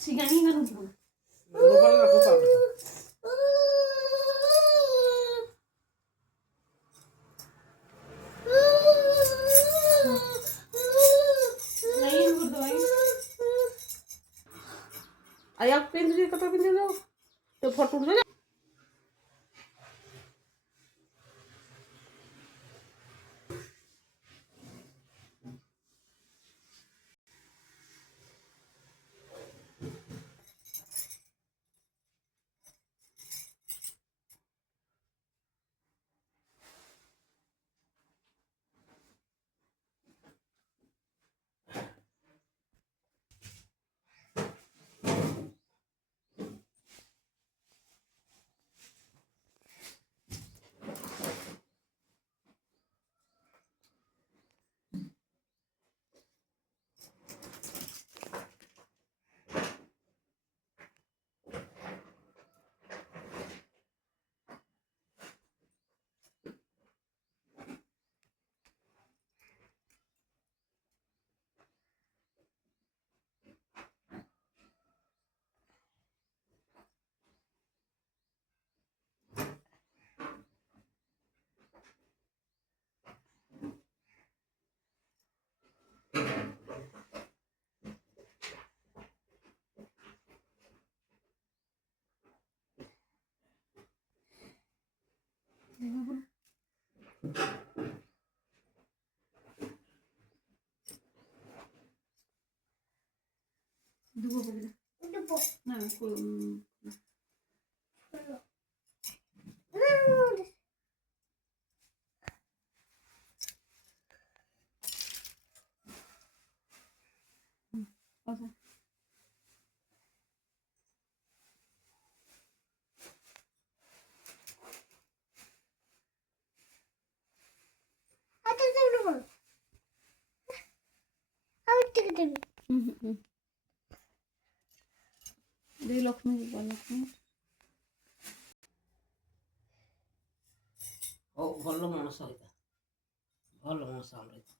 Siganin ka nung Rupal na ko pa. Ngayon ko doon. Ayak pindah kata pindah lo. Tu photo saja. Dua ko bila. Nah, aku apa? Dia Lakshmi banyak nih. Oh, ଭଲ ମଣିଷ ହେଇଥା ଭଲ ମଣିଷ ଆମର ହେଇଥା